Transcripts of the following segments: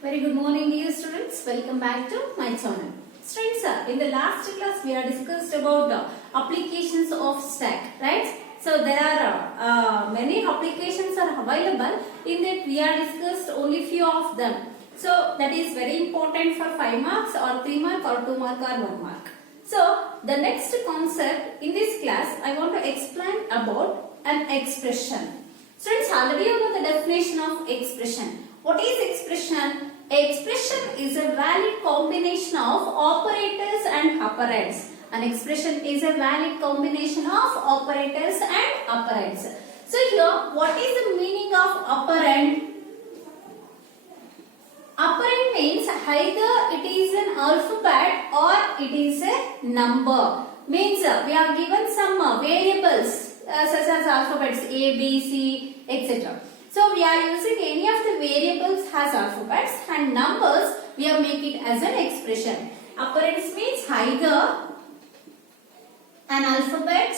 Very good morning dear students. Welcome back to my channel. Students, in the last class we are discussed about applications of stack, right? So there are many applications are available. In that we are discussed only few of them. So that is very important for 5 marks or 3 mark or 2 mark or 1 mark. So the next concept in this class I want to explain about an expression. Students, already you know the definition of expression. What is expression? Expression is a valid combination of operators and operands. An expression is a valid combination of operators and operands. So here, what is the meaning of operand? Operand means either it is an alphabet or it is a number. Means we are given some variables such as alphabets A, B, C, etc. So we are using any of the variables as alphabets and numbers we are making it as an expression. Operands means either an alphabet.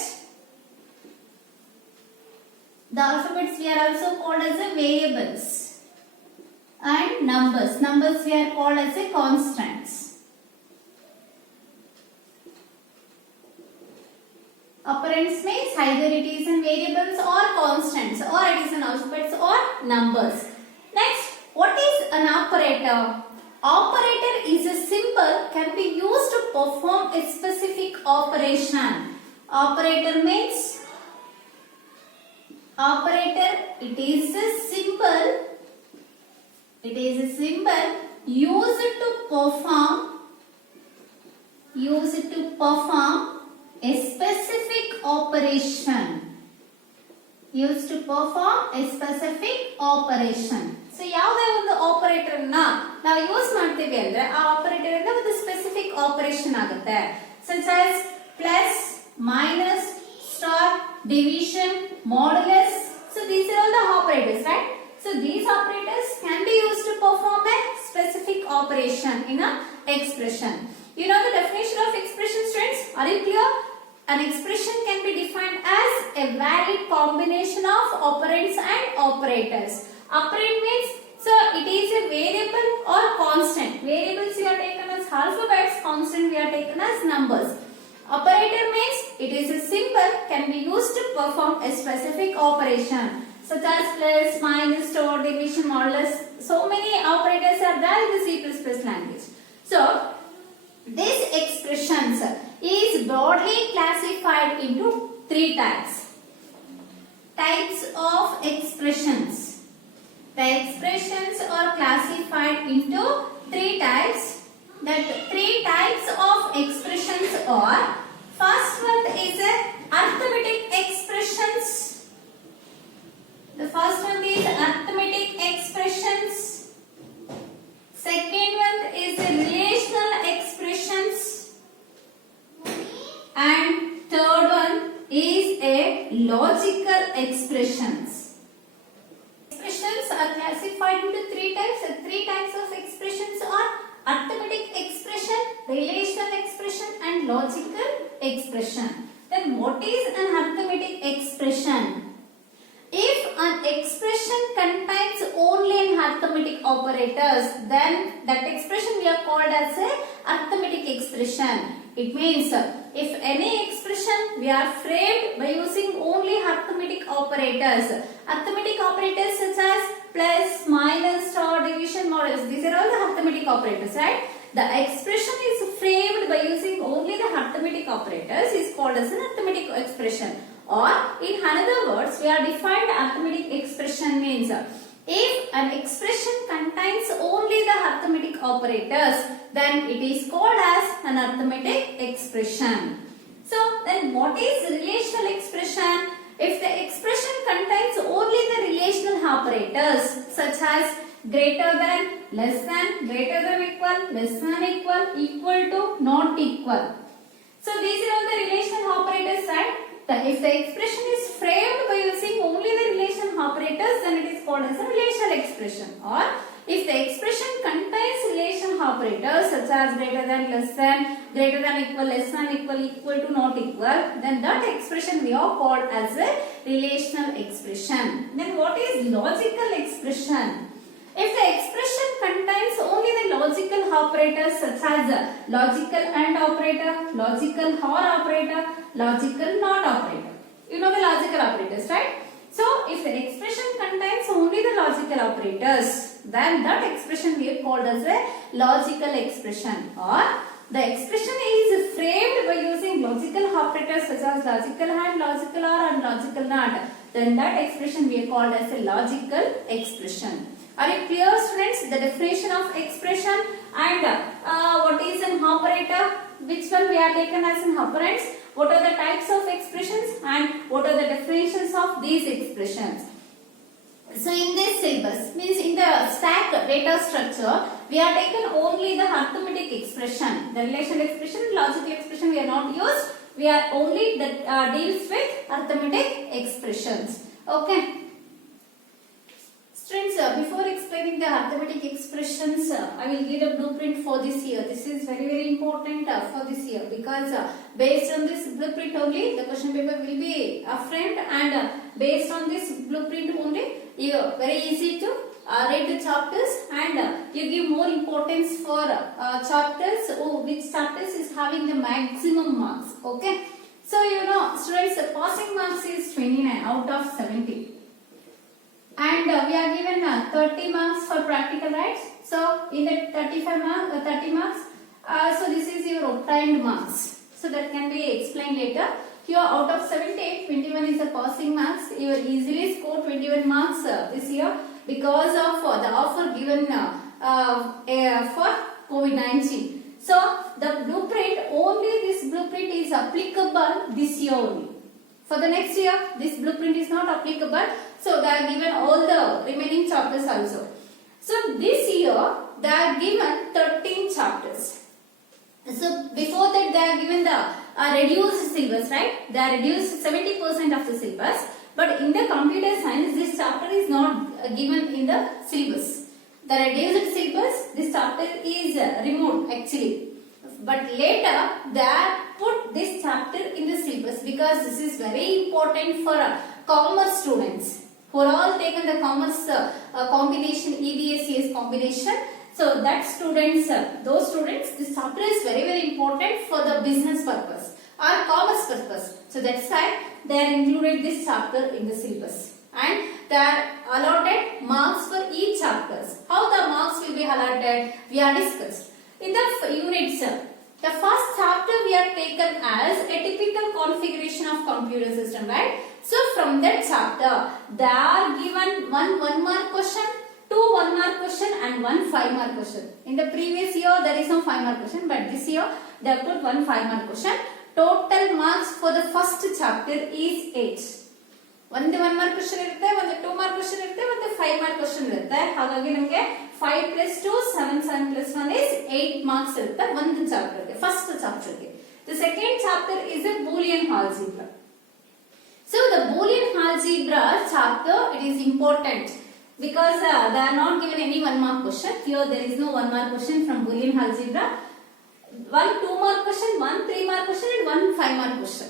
The alphabets we are also called as a variables and numbers. Numbers we are called as a constants. Operands means either it is in variables or constants or it is in alphabets or numbers. Next, what is an operator? Operator is a symbol can be used to perform a specific operation. Operator means it is a symbol. It is a symbol used to perform a specific operation. Used to perform a specific operation. So, ಯಾವುದೇ ಒಂದು operator ನಾವು use ಮಾಡ್ತೀವಿ ಅಂದ್ರೆ ಆ operator ಇಂದ ಒಂದು specific operation ಆಗುತ್ತೆ. Such as plus, minus, star, division, modulus. So, these are all the operators, right? So, these operators can be used to perform a specific operation in an expression. You know the definition of expression, students? Are you clear? An expression can be defined as a valid combination of operands and operators. Operand means, so it is a variable or constant. Variables we are taken as alphabets, constant we are taken as numbers. Operator means it is a symbol can be used to perform a specific operation such as plus, minus, store, division, modulus. So many operators are there in the C++ language. So these expressions is broadly classified into 3 types. Types of expressions. The expressions are classified into 3 types. That 3 types of expressions are, first one is arithmetic expressions. The first one is arithmetic expressions. Second one is relational expressions. And third one is a logical expressions. Expressions are classified into 3 types. 3 types of expressions are arithmetic expression, relational expression and logical expression. Then what is an arithmetic expression? If an expression contains only an arithmetic operators, then that expression we are called as a arithmetic expression. It means if any expression we are framed by using only arithmetic operators. Arithmetic operators such as plus, minus, star, division, modulus. These are all the arithmetic operators, right? The expression is framed by using only the arithmetic operators is called as an arithmetic expression. Or in another words, we are defined arithmetic expression means if an expression contains only the arithmetic operators, then it is called as an arithmetic expression. So then what is relational expression? If the expression contains only the relational operators such as greater than, less than, greater than equal, less than equal, equal to, not equal. So these are all the relational operators, right? If the expression is framed by using only the relational operators, then it is called as a relational expression. Or if the expression contains relational operators such as greater than, less than, greater than equal, less than equal, equal to, not equal, then that expression we are called as a relational expression. Then what is logical expression? If the expression contains operators such as logical and operator, logical or operator, logical not operator. You know the logical operators, right? So if the expression contains only the logical operators, then that expression we have called as a logical expression, or the expression is framed by using logical operators such as logical and, logical or, and logical not. Then that expression we have called as a logical expression. Are you clear, students? The definition of expression and what is an operator? Which one we are taken as an operands? What are the types of expressions and what are the definitions of these expressions? So in this syllabus, means in the stack data structure, we are taken only the arithmetic expression. The relational expression, logical expression we are not used. We are only that deals with arithmetic expressions. Okay. Students, before explaining the arithmetic expressions, I will give a blueprint for this year. This is very important for this year because based on this blueprint only, the question paper will be framed, and based on this blueprint only, you very easy to read the chapters, and you give more importance for chapters which chapters is having the maximum marks. Okay. So you know, students, the passing marks is 29 out of 70. And we are given 30 marks for practical, right? So in that 30 marks, so this is your obtained marks. So that can be explained later. Here out of 70, 21 is the passing marks. You will easily score 21 marks this year because of the offer given for COVID-19. So the blueprint, only this blueprint is applicable this year only. For the next year, this blueprint is not applicable. So they are given all the remaining chapters also. So this year, they are given 13 chapters. So before that, they are given the reduced syllabus, right? They are reduced 70% of the syllabus. But in the computer science, this chapter is not given in the syllabus. The reduced syllabus, this chapter is removed actually. But later, they are put this chapter in the syllabus because this is very important for commerce students who are all taken the commerce combination, EBSCS combination. So that students, those students, this chapter is very important for the business purpose or commerce purpose. So that's why they are included this chapter in the syllabus, and they are allotted marks for each chapters. How the marks will be allotted, we are discussed. In the units, the first chapter we are taken as a typical configuration of computer system, right? So from that chapter, they are given one 1-mark question, 2 1-mark question and 1 5-mark question. In the previous year, there is no 5-mark question, but this year they have put 1 5-mark question. Total marks for the first chapter is 8. ಒಂದು 1-mark question ಇರುತ್ತೆ, ಒಂದು 2-mark question ಇರುತ್ತೆ, ಒಂದು 5-mark question ಇರುತ್ತೆ. ಹಾಗಾಗಿ ನಮಗೆ 5 plus 2 7 7 plus 1 is 8 marks ಇರುತ್ತೆ ಒಂದು ಚಾಪ್ಟರ್ ಗೆ, ಫಸ್ಟ್ ಚಾಪ್ಟರ್ ಗೆ. The second chapter is a Boolean algebra. So the Boolean algebra chapter, it is important because they are not given any 1-mark question. Here there is no 1-mark question from Boolean algebra. 1 2-mark question, 1 3-mark question and 1 5-mark question.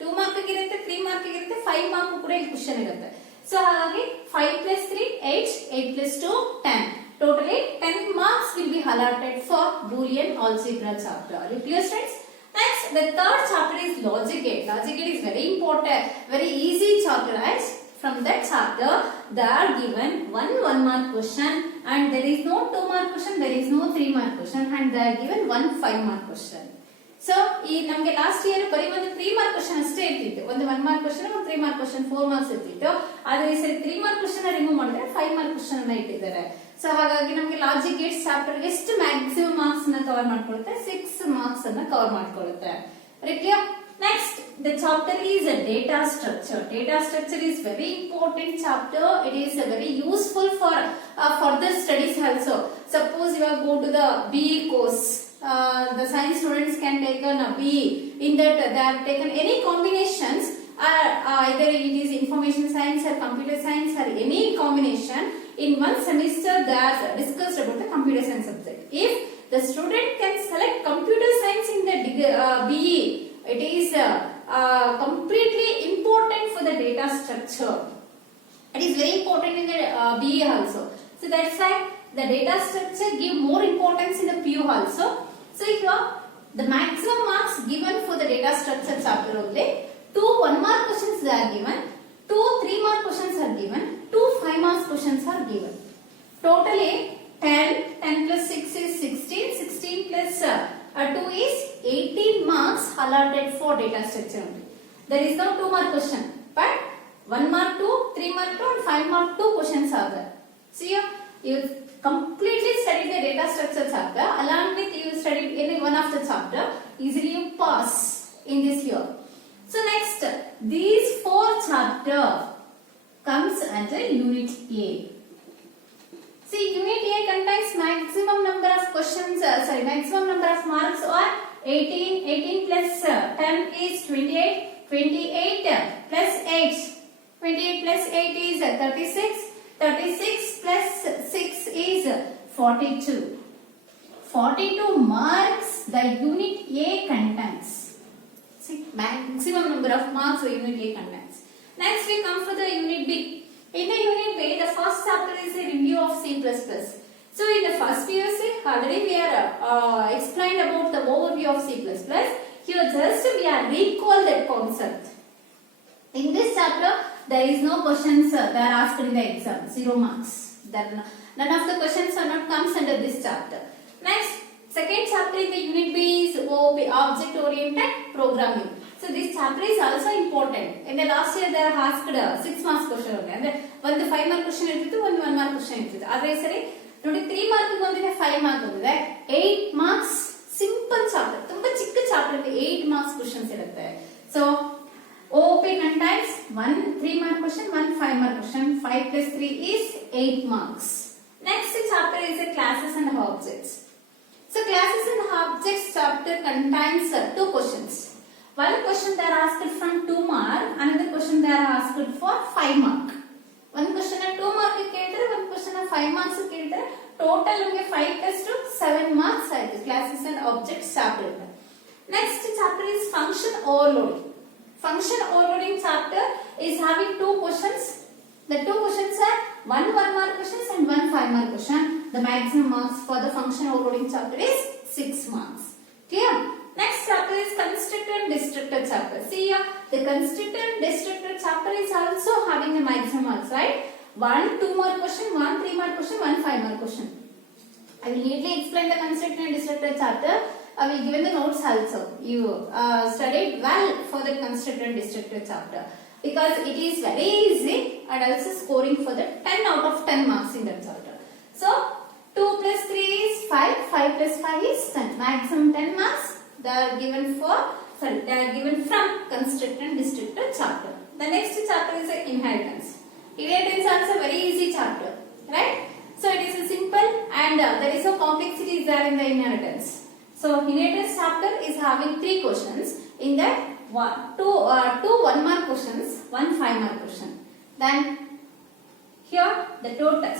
2 mark ಇರುತ್ತೆ, 3 mark ಇರುತ್ತೆ, 5 mark ಕೂಡ ಇಲ್ಲಿ question ಇರುತ್ತೆ. So ಹಾಗಾಗಿ 5 plus 3 8, 8 plus 2 10. Totally 10 marks will be allotted for Boolean algebra chapter. Are you clear, students? Next, the third chapter is logic gate. Logic gate is very important, very easy chapter, right? From that chapter, they are given 1 1-mark question, and there is no 2-mark question, there is no 3-mark question, and they are given 1 5-mark question. So, ಈ ನಮಗೆ last year ಬರೀ ಒಂದು 3-mark question ಅಷ್ಟೇ ಇರ್ತಿತ್ತು. ಒಂದು 1-mark question, ಒಂದು 3-mark question, 4 marks ಇರ್ತಿತ್ತು. ಆದರೆ ಈ ಸರಿ 3-mark question ರಿಮೂವ್ ಮಾಡಿದ್ರೆ 5-mark question ಅನ್ನ ಇಟ್ಟಿದ್ದಾರೆ. ಸೊ ಹಾಗಾಗಿ ನಮಗೆ ಲಾಜಿಕ್ ಗೇಟ್ಸ್ ಚಾಪ್ಟರ್ ಎಷ್ಟು ಮ್ಯಾಕ್ಸಿಮಮ್ ಮಾರ್ಕ್ಸ್ ಅನ್ನ ಕವರ್ ಮಾಡ್ಕೊಳ್ಳುತ್ತೆ, 6 marks ಅನ್ನ ಕವರ್ ಮಾಡ್ಕೊಳ್ಳುತ್ತೆ. Clear? Next, the chapter is a data structure. Data structure is very important chapter. It is very useful for further studies also. Suppose you are go to the BE course. The science students can take a BE. In that they have taken any combinations. Either it is information science or computer science or any combination. In one semester, they are discussed about the computer science subject. If the student can select computer science in the BE, it is completely important for the data structure. It is very important in the BE also. So that's why the data structure give more importance in the PU also. So here the maximum marks given for the data structure chapter only. 2 1-mark questions they are given, 2 3-mark questions are given, 2 5-mark questions are given. Totally 10 plus 6 is 16 plus 2 is 18 marks allotted for data structure only. There is no 2-mark question, but 1 mark 2, 3 mark 2 and 5 mark 2 questions are there. See here, you completely studied the data structure chapter, along with you studied any one of the chapter, easily you pass in this year. So next, these 4 chapter comes under unit A. See, unit A contains maximum number of questions, maximum number of marks are 18, 18 plus 10 is 28, 28 plus 8, 28 plus 8 is 36, 36 plus 6 is 42. 42 marks the unit A contains. See, maximum number of marks the unit A contains. Next we come for the unit B. In the unit B, the first chapter is a review of C++. So in the first PUC, already we are explained about the overview of C++. Here just we are recall that concept. In this chapter, there is no questions that are asked in the exam, 0 marks. None of the questions are not comes under this chapter. Next, second chapter in the unit B is OOP, object oriented programming. So this chapter is also important. In the last year they are asked 6 marks question only. One the 5 mark question irtittu, one 1 mark question irtittu. Adre sari ನೋಡಿ 3 mark ಗೊಂದಿದೆ 5 mark ಗೊಂದಿದೆ 8 marks simple chapter. ತುಂಬಾ ಚಿಕ್ಕ chapter ಇದೆ 8 marks questions ಇರುತ್ತೆ. So OOP contains 1 3 mark question, 1 5 mark question. 5 plus 3 is 8 marks. Next chapter is the classes and objects. So classes and objects chapter contains 2 questions. One question they are asked from 2 mark, another question they are asked for 5 mark. One question at 2 mark ಕೇಳಿದ್ರೆ, one question at 5 marks ಕೇಳಿದ್ರೆ, total ನಮಗೆ 5 plus 2 7 marks ಆಯ್ತು classes and objects chapter. Next chapter is function overloading. Function overloading chapter is having 2 questions. The 2 questions are 1 1-mark questions and 1 5-mark question. The maximum marks for the function overloading chapter is 6 marks. Clear? Next chapter is constructor and destructor chapter. See here, the constructor and destructor chapter is also having the maximum marks, right? 1 2-mark question, 1 3-mark question, 1 5-mark question. I will neatly explain the constructor and destructor chapter. I will give the notes also. You studied well for the constructor and destructor chapter because it is very easy and also scoring for the 10 out of 10 marks in that chapter. So 2 plus 3 is 5, 5 plus 5 is 10. Maximum 10 marks. They are given from constructor and destructor chapter. The next chapter is inheritance. Inheritance also very easy chapter, right? So it is a simple and there is no complexity there in the inheritance. So inheritance chapter is having 3 questions. In that, 2 1-mark questions, 1 5-mark question. Then here the total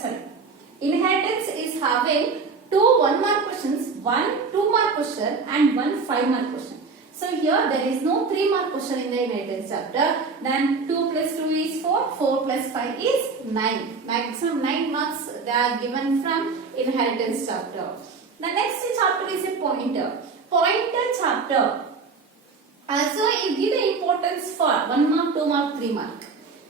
inheritance is having 2 1-mark questions, 1 2-mark question and 1 5-mark question. So here there is no 3-mark question in the inheritance chapter. Then 2 plus 2 is 4, 4 plus 5 is 9. Maximum 9 marks they are given from inheritance chapter. The next chapter is a pointer. Pointer chapter. Also you give the importance for 1 mark, 2 mark, 3 mark.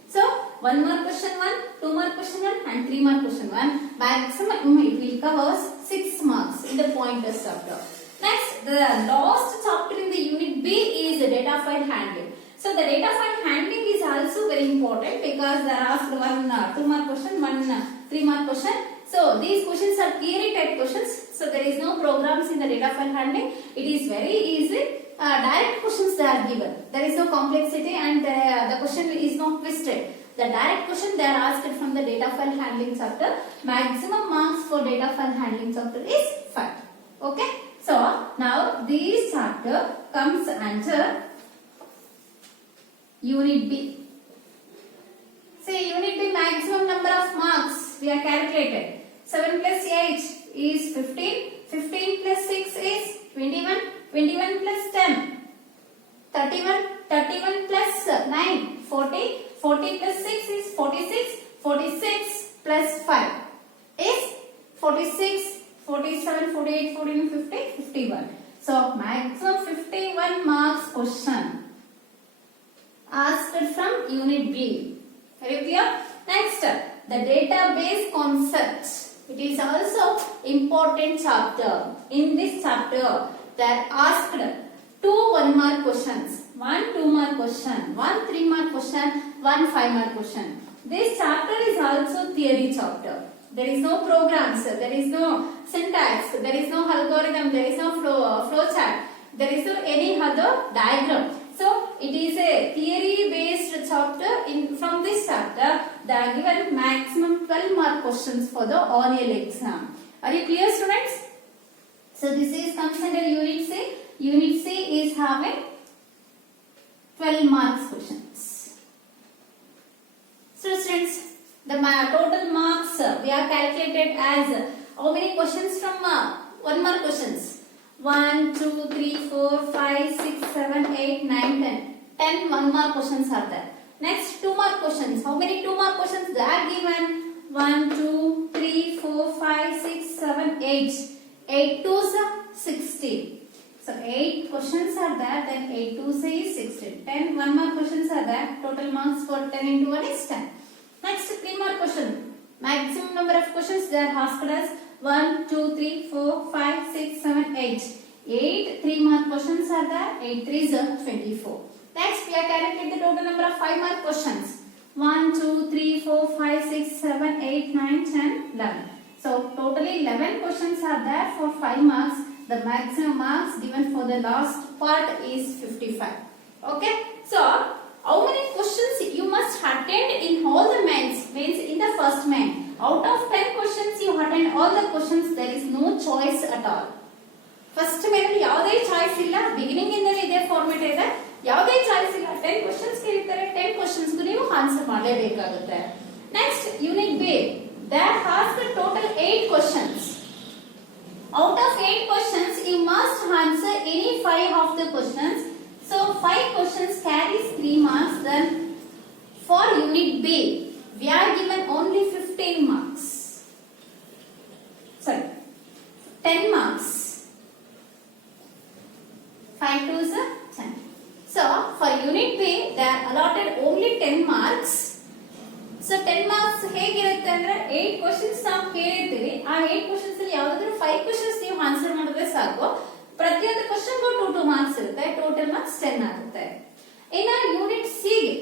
So 1 mark question 1, 2 mark question 1 and 3 mark question 1. Maximum it will cover 6 marks in the pointers chapter. Next, the last chapter in the unit B is the data file handling. So the data file handling is also very important because there are asked 1 2-mark question, 1 3-mark question. So these questions are theory type questions. So there is no programs in the data file handling. It is very easy. Direct questions they are given. There is no complexity and the question is not twisted. The direct question they are asked from the data file handling chapter. Maximum marks for data file handling chapter is 5. Okay. So now this chapter comes under unit B. Say unit B maximum number of marks we are calculated. 7 plus 8 is 15. 15 plus 6 is 21. 21 plus 10. 31. 31 plus 9. 40. 40 plus 6 is 46. 46 plus 5 is 47. 46, 47, 48, 49, 50, 51. So maximum 51 marks question asked from unit B. Very clear? Next, the database concept. It is also important chapter. In this chapter, they are asked 2 1-mark questions, 1 2-mark question, 1 3-mark question, 1 5-mark question. This chapter is also theory chapter. There is no programs, there is no syntax, there is no algorithm, there is no flow chart, there is no any other diagram. So it is a theory based chapter. From this chapter, they are given maximum 12-mark questions for the annual exam. Are you clear, students? So this is comes under unit C. Unit C is having 12 marks questions. So students, the total marks we are calculated as how many questions from 1-mark questions? 1, 2, 3, 4, 5, 6, 7, 8, 9, 10. 10 1-mark questions are there. Next 2-mark questions. How many 2-mark questions they are given? 1, 2, 3, 4, 5, 6, 7, 8. 8 twos are 16. So 8 questions are there, then 8 twos is 16. 10 1-mark questions are there. Total marks for 10 into 1 is 10. Next 3-mark question. Maximum number of questions they are asked as 1, 2, 3, 4, 5, 6, 7, 8. 8 3-mark questions are there. 8 3s are 24. Next, we are calculating the total number of 5-mark questions. 1, 2, 3, 4, 5, 6, 7, 8, 9, 10, 11. So, totally 11 questions are there for 5 marks. The maximum marks given for the last part is 55. Okay. So, how many questions you must attend in all the mains? Means in the first main. Out of 10 questions you attend all the questions. There is no choice at all. First main ಯಾವುದೇ choice ಇಲ್ಲ. Beginning ಇಂದಲೇ ಇದೇ format ಇದೆ. ಯಾವುದೇ choice ಇಲ್ಲ. 10 questions ಕೇಳ್ತಾರೆ. 10 questions ಗೂ ನೀವು answer ಮಾಡಲೇಬೇಕಾಗುತ್ತೆ. Next, unit B. That has the total 8 questions. Out of 8 questions, you must answer any 5 of the questions. So 5 questions carries 3 marks. Then for unit B, we are given only 15 marks. Sorry, 10 marks. 5 twos are 10. So for unit B, they are allotted only 10 marks. So 10 marks ಹೇಗಿರುತ್ತೆ ಅಂದ್ರೆ 8 questions ನಾವು ಕೇಳಿರ್ತೀವಿ. ಆ 8 questions ಅಲ್ಲಿ ಯಾವುದಾದ್ರೂ 5 questions ನೀವು answer ಮಾಡಿದ್ರೆ ಸಾಕು. ಪ್ರತಿಯೊಂದು ಕ್ವೆಶ್ಚನ್ ಗೂ 2 ಮಾರ್ಕ್ಸ್ ಇರುತ್ತೆ. ಟೋಟಲ್ ಮಾರ್ಕ್ಸ್ 10 ಆಗುತ್ತೆ. ಇನ್ನು ಯೂನಿಟ್ ಸಿ ಗೆ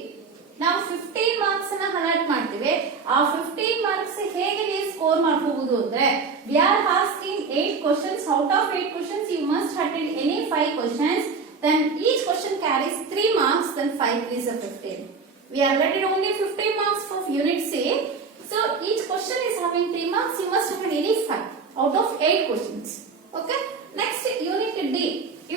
ನಾವು 15 ಮಾರ್ಕ್ಸ್ ಅನ್ನ ಅಲಾಟ್ ಮಾಡ್ತೀವಿ. ಆ 15 ಮಾರ್ಕ್ಸ್ ಹೇಗೆ ನೀವು ಸ್ಕೋರ್ ಮಾಡಬಹುದು ಅಂದ್ರೆ we are asking 8 questions. Out of 8 questions you must attend any 5 questions. Then each question carries 3 marks. Then 5 is a 15. We are allotted only 15 marks for unit C. So each question is having 3 marks. You must attend any 5 out of 8 questions. Okay. Next, unit D.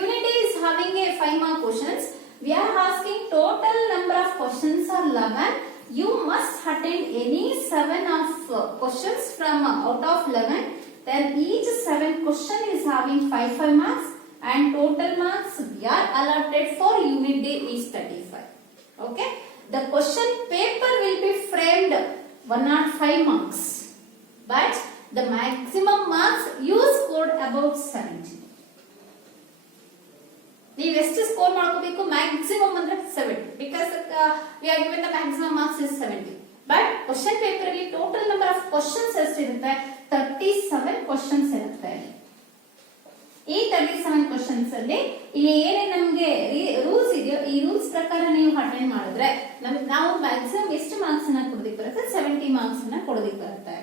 Unit D is having a 5-mark questions. We are asking total number of questions are 11. You must attend any 7 of questions from out of 11. Then each 7 question is having 5 marks and total marks we are allotted for unit D is 35. Okay. The question paper will be framed 105 marks. But the maximum marks you scored about 70. ನೀವು ಎಷ್ಟು score ಮಾಡ್ಕೋಬೇಕು maximum ಅಂದ್ರೆ 70 because we are given the maximum marks is 70. But question paper ಅಲ್ಲಿ total number of questions ಎಷ್ಟಿರುತ್ತೆ 37 questions ಇರುತ್ತೆ. ಈ 37 questions ಅಲ್ಲಿ ಇಲ್ಲಿ ಏನೇ ನಮಗೆ ರೂಲ್ಸ್ ಇದೆಯೋ ಈ ರೂಲ್ಸ್ ಪ್ರಕಾರ ನೀವು ಅಟೆಂಡ್ ಮಾಡಿದ್ರೆ ನಾವು ಮ್ಯಾಕ್ಸಿಮಮ್ ಎಷ್ಟು ಮಾರ್ಕ್ಸ್ ಅನ್ನ ಕೊಡೋದಕ್ಕೆ ಬರುತ್ತೆ 70 ಮಾರ್ಕ್ಸ್ ಅನ್ನ ಕೊಡೋದಕ್ಕೆ ಬರುತ್ತೆ.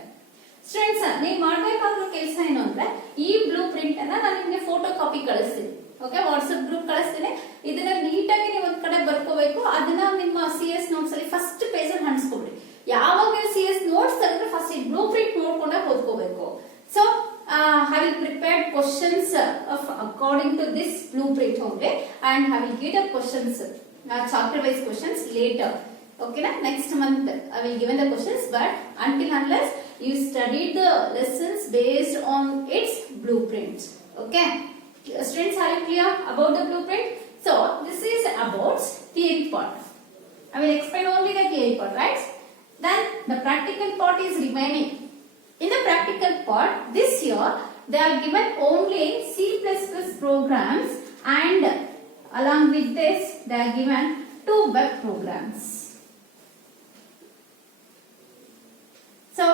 ಸ್ಟೂಡೆಂಟ್ಸ್ ನೀವು ಮಾಡಬೇಕಾಗಿರೋ ಕೆಲಸ ಏನು ಅಂದ್ರೆ ಈ ಬ್ಲೂ ಪ್ರಿಂಟ್ ಅನ್ನ ನಾನು ನಿಮಗೆ ಫೋಟೋ ಕಾಪಿ ಕಳಿಸ್ತೀನಿ. ಓಕೆ, ವಾಟ್ಸ್ಆಪ್ ಗ್ರೂಪ್ ಕಳಿಸ್ತೀನಿ. ಇದನ್ನ ನೀಟಾಗಿ ನೀವು ಒಂದ್ ಕಡೆ ಬರ್ಕೋಬೇಕು. ಅದನ್ನ ನಿಮ್ಮ CS ನೋಟ್ಸ್ ಅಲ್ಲಿ ಫಸ್ಟ್ ಪೇಜ್ ಅಲ್ಲಿ ಹಂಚ್ಕೊಬಿಡಿ. ಯಾವಾಗ ನೀವು CS ನೋಟ್ಸ್ ತೆಗೆದ್ರೆ ಫಸ್ಟ್ ಈ ಬ್ಲೂ ಪ್ರಿಂಟ್ ನೋಡ್ಕೊಂಡೆ ಓದ್ಕೋಬೇಕು. So I will prepare questions according to this blueprint only, and I will give the questions, chapter wise questions later. Okay, na? Next month I will give the questions, but until unless you study the lessons based on its blueprint. Okay, students, are you clear about the blueprint? So this is about theory part. I will explain only the theory part, right? Then the practical part is remaining. In the practical part, this year they are given only C++ programs, and along with this they are given 2 web programs. So,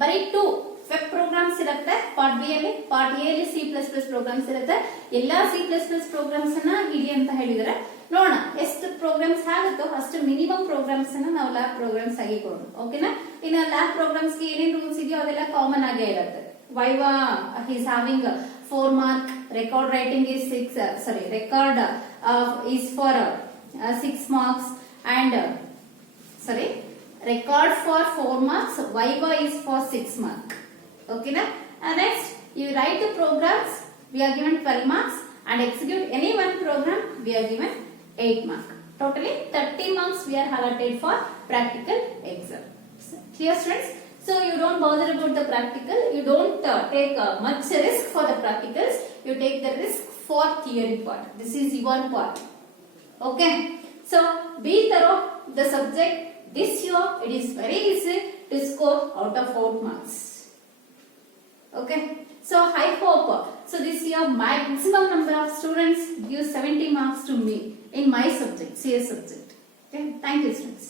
bari 2 web programs ಇರುತ್ತೆ part B ಅಲ್ಲಿ. Part A ಅಲ್ಲಿ C plus plus programs ಇರುತ್ತೆ. ಎಲ್ಲಾ C plus plus programmes ಅನ್ನ ಹಿಡಿ ಅಂತ ಹೇಳಿದರೆ ನೋಡೋಣ ಎಷ್ಟು ಪ್ರೋಗ್ರಾಮ್ಸ್ ಆಗುತ್ತೋ ಅಷ್ಟು ಮಿನಿಮಮ್ ಪ್ರೋಗ್ರಾಮ್ಸ್ ಅನ್ನ ನಾವು ಲ್ಯಾಬ್ ಪ್ರೋಗ್ರಾಮ್ಸ್ ಆಗಿ ಕೊಡೋಣ. ಓಕೆನಾ? ಇನ್ನು ಲ್ಯಾಬ್ ಪ್ರೋಗ್ರಾಮ್ಸ್ ಗೆ ಏನೇನು ರೂಲ್ಸ್ ಇದೆಯೋ ಅದೆಲ್ಲ ಕಾಮನ್ ಆಗೇ ಇರುತ್ತೆ. Viva is having 4 mark, record writing is 6, record is for 6 marks, and record for 4 marks, viva is for 6 marks. Okay na? And next you write the programs, we are given 12 marks, and execute any one program, we are given 8 marks. Totally 30 marks we are allotted for practical exam. Clear students? So you don't bother about the practical, you don't take much risk for the practicals, you take the risk for theory part. This is your part. Okay? So be thorough the subject. This year it is very easy to score out of 4 marks. Okay? So I hope, so this year maximum number of students give 70 marks to me in my subject, CS subject. Okay? Thank you students.